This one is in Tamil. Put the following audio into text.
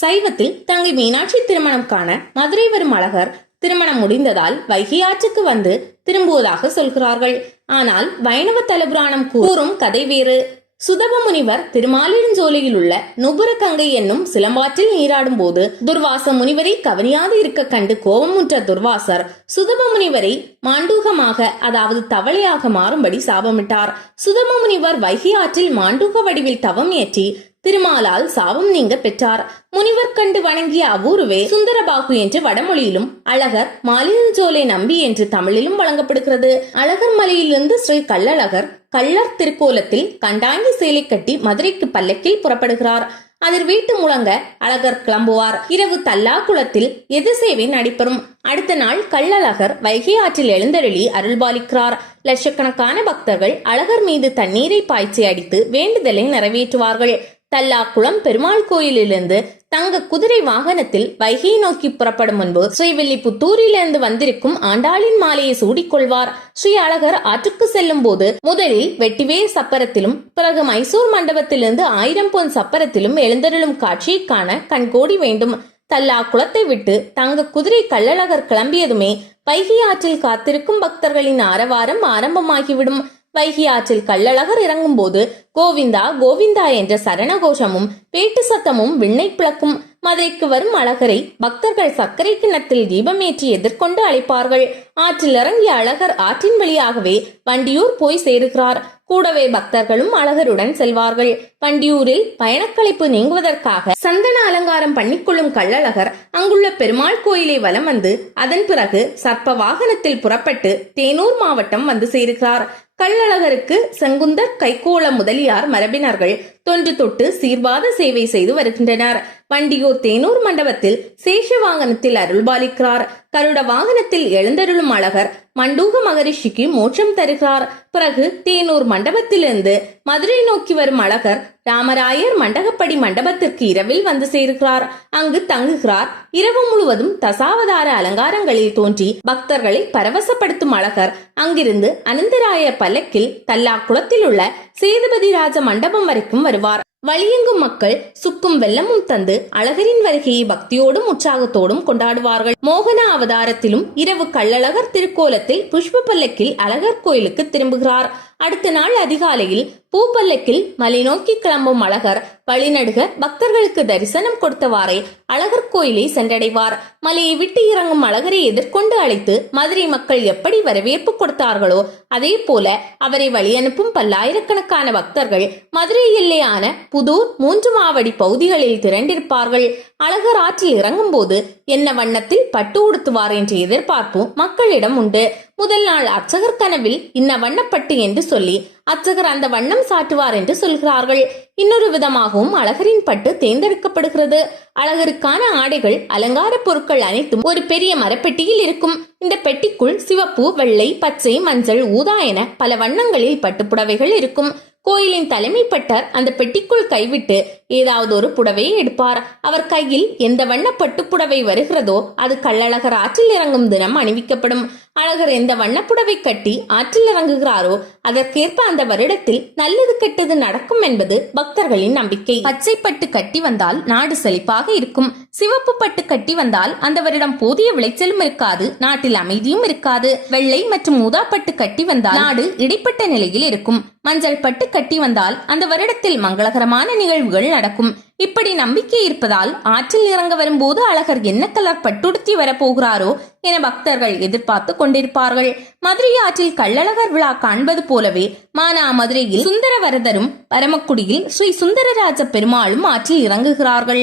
சைவத்தில் தங்கை மீனாட்சி திருமணம் காண மதுரை வரும் அழகர் திருமணம் முடிந்ததால் வைகை ஆற்றுக்கு வந்து திரும்புவதாக சொல்கிறார்கள். ஆனால் வைணவ தலபுராணம் கூறும் கதை வேறு. சுதப முனிவர் திருமாலிருஞ்சோலையில் உள்ள நுபுர கங்கை என்னும் சிலம்பாற்றில் நீராடும் போது துர்வாச முனிவரை கவனியாது இருக்க கண்டு கோபமுற்ற துர்வாசர் சுதப முனிவரை மாண்டூகமாக அதாவது தவளையாக மாறும்படி சாபமிட்டார். சுதப முனிவர் வைகை ஆற்றில் மாண்டூக வடிவில் தவம் ஏற்றி திருமாலால் சாபம் நீங்க பெற்றார். முனிவர் கண்டு வணங்கிய அவ்வூருவே சுந்தரபாகு என்று வடமொழியிலும் அழகர் மாலினஞ்சோலை நம்பி என்று தமிழிலும் வழங்கப்படுகிறது. அழகர் மலையிலிருந்து ஸ்ரீ கள்ளழகர் கள்ளர் திருக்கோலத்தில் கண்டாங்கி சேலை கட்டி மதுரைக்கு பல்லக்கில் புறப்படுகிறார். அதில் வீட்டு முழங்க அழகர் கிளம்புவார். இரவு தல்லா குளத்தில் எது நடைபெறும்? அடுத்த நாள் கள்ளழகர் வைகை ஆற்றில் எழுந்தருளி அருள்பாலிக்கிறார் லட்சக்கணக்கான பக்தர்கள் அழகர் மீது தண்ணீரை பாய்ச்சி அடித்து வேண்டுதலை நிறைவேற்றுவார்கள். தல்லாக்குளம் பெருமாள் கோயிலிலிருந்து தங்க குதிரை வாகனத்தில் வைகை நோக்கி புறப்படும் முன்பு ஸ்ரீவில்லிபுத்தூரிலிருந்து வந்திருக்கும் ஆண்டாளின் மாலையை சூடிக்கொள்வார். ஸ்ரீ அழகர் ஆற்றுக்கு செல்லும் போது முதலில் வெட்டிவேர் சப்பரத்திலும் பிறகு மைசூர் மண்டபத்திலிருந்து ஆயிரம் பொன் சப்பரத்திலும் எழுந்தருளும் காட்சியை காண கண்கோடி வேண்டும். தல்லா குளத்தை விட்டு தங்க குதிரை கள்ளழகர் கிளம்பியதுமே வைகை ஆற்றில் காத்திருக்கும் பக்தர்களின் ஆரவாரம் ஆரம்பமாகிவிடும். வைகி ஆற்றில் கள்ளழகர் இறங்கும் போது கோவிந்தா கோவிந்தா என்ற சரணகோஷமும் பேட்டு சத்தமும் விண்ணை பிளக்கும் மதுரைக்கு வரும் அழகரை பக்தர்கள் சர்க்கரை கிணத்தில் தீபமேற்றி எதிர்கொண்டு அழைப்பார்கள். ஆற்றில் இறங்கிய அழகர் ஆற்றின் வழியாகவே வண்டியூர் போய் சேருகிறார். கூடவே பக்தர்களும் அழகருடன் செல்வார்கள். வண்டியூரில் பயணக்களைப்பு நீங்குவதற்காக சந்தன அலங்காரம் பண்ணிக்கொள்ளும் கள்ளழகர் அங்குள்ள பெருமாள் கோயிலை வலம் வந்து அதன் பிறகு சர்ப்ப வாகனத்தில் புறப்பட்டு தேனூர் மாவட்டம் வந்து சேருகிறார். கள்ளழகருக்கு செங்குந்த கைகோள முதலியார் மரபினர்கள் தொன்று தொட்டு சீர்வாத சேவை செய்து வருகின்றனர். வண்டியூர் தேனூர் மண்டபத்தில் சேஷ வாகனத்தில் அருள்பாலிக்கிறார். கருட வாகனத்தில் எழுந்தருளும் அழகர். மண்டூக மகரிஷிக்கு மோட்சம் தருகிறார். பிறகு தேனூர் மண்டபத்திலிருந்து மதுரை நோக்கி வரும் அழகர் ராமராயர் மண்டகப்படி மண்டபத்திற்கு இரவில் வந்து சேருகிறார். அங்கு தங்குகிறார். இரவு முழுவதும் தசாவதார அலங்காரங்களில் தோன்றி பக்தர்களை பரவசப்படுத்தும் அழகர் அங்கிருந்து அனந்தராயர் பல்லக்கில் தல்லா குளத்தில் உள்ள சேதுபதி ராஜ மண்டபம் வரைக்கும் வருவார். வழியெங்கும் மக்கள் சுக்கும் வெள்ளமும் தந்து அழகரின் வருகையை பக்தியோடும் உற்சாகத்தோடும் கொண்டாடுவார்கள். மோகன அவதாரத்திலும் இரவு கள்ளழகர் திருக்கோலத்தில் புஷ்ப பல்லக்கில் அழகர் கோயிலுக்கு திரும்புகிறார். அடுத்த நாள் அதிகாலையில் பூப்பல்லக்கில் மலை நோக்கி கிளம்பும் அழகர் வழிநடுக பக்தர்களுக்கு தரிசனம் கொடுத்தவாறே அழகர் கோயிலை சென்றடைவார். மலையை விட்டு இறங்கும் அழகரை எதிர்கொண்டு அழைத்து மதுரை மக்கள் எப்படி வரவேற்பு கொடுத்தார்களோ அதே போல அவரை வழி அனுப்பும் பல்லாயிரக்கணக்கான பக்தர்கள் மதுரை எல்லையான புதூர் மூன்று மாவடி பகுதிகளில் திரண்டிருப்பார்கள். அழகர் ஆற்றில் இறங்கும் போது என்ன வண்ணத்தில் பட்டு உடுத்துவார் என்ற எதிர்பார்ப்பு மக்களிடம் உண்டு. முதல் நாள் அர்ச்சகர் கனவில் இன்ன வண்ணப்பட்டு என்று சொல்லி அர்ச்சகர் அந்த வண்ணம் சாட்டுவார் என்று சொல்கிறார்கள். இன்னொரு விதமாகவும் அழகரின் பட்டு தேர்ந்தெடுக்கப்படுகிறது. அழகருக்கான ஆடைகள் அலங்கார பொருட்கள் அனைத்தும் ஒரு பெரிய மரப்பெட்டியில் இருக்கும். இந்த பெட்டிக்குள் சிவப்பு வெள்ளை பச்சை மஞ்சள் ஊதா என பல வண்ணங்களில் பட்டுப்புடவைகள் இருக்கும். கோயிலின் தலைமை பட்டர் அந்த பெட்டிக்குள் கைவிட்டு ஏதாவது ஒரு புடவையை எடுப்பார். அவர் கையில் எந்த வண்ண பட்டுப்புடவை வருகிறதோ அது கள்ளழகர் ஆற்றில் இறங்கும் தினம் அணிவிக்கப்படும். அழகர் எந்த வண்ணப்புடவை கட்டி ஆற்றில் இறங்குகிறாரோ அதற்கேற்ப அந்த வருடத்தில் நல்லது கெட்டது நடக்கும் என்பது பக்தர்களின் நம்பிக்கை. பச்சை பட்டு கட்டி வந்தால் நாடு செழிப்பாக இருக்கும். சிவப்பு பட்டு கட்டி வந்தால் அந்த வருடம் போதிய விளைச்சலும் இருக்காது நாட்டில் அமைதியும் இருக்காது. வெள்ளை மற்றும் ஊதா பட்டு கட்டி வந்தால் நாடு இடைப்பட்ட நிலையில் இருக்கும். மஞ்சள் பட்டு கட்டி வந்தால் அந்த வருடத்தில் மங்களகரமான நிகழ்வுகள் நடக்கும். இப்படி நம்பிக்கை இருப்பதால் ஆற்றில் இறங்க வரும்போது அழகர் என்ன கலர் பட்டுடுத்தி வரப்போகிறாரோ என பக்தர்கள் எதிர்பார்த்து கொண்டிருப்பார்கள். மதுரை ஆற்றில் கள்ளழகர் விழா காண்பது போலவே மானா மதுரையில் சுந்தரவரதரும் பரமக்குடியில் ஸ்ரீ சுந்தரராஜ பெருமாளும் ஆற்றில் இறங்குகிறார்கள்.